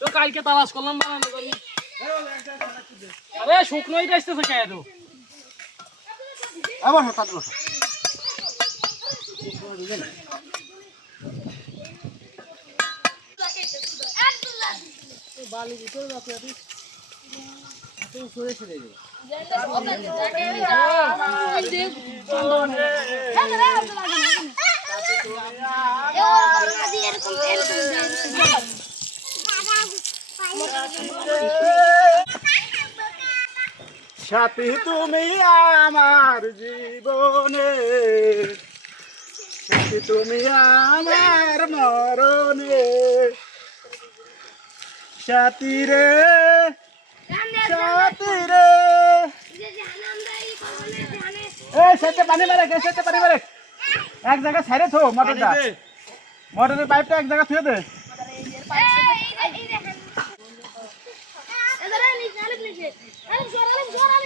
তো কালকে তালাশ করলাম বানানো করি আরে শুকনোই আসতেছে কে তো আবার হঠাৎ বসো বালি ভিতরে যাচ্ছে আপনি এত সরে সরে যাবে সাথী তুমি আমার জীবনে সাথী তুমি আমার মরণে সাথী রে সাথী রে এই সেটা পানি মারে সেটা পানি মারে এক জায়গায় ছেড়ে থো মোটরটা মোটরের পাইপটা এক জায়গায় থুয়ে দে এই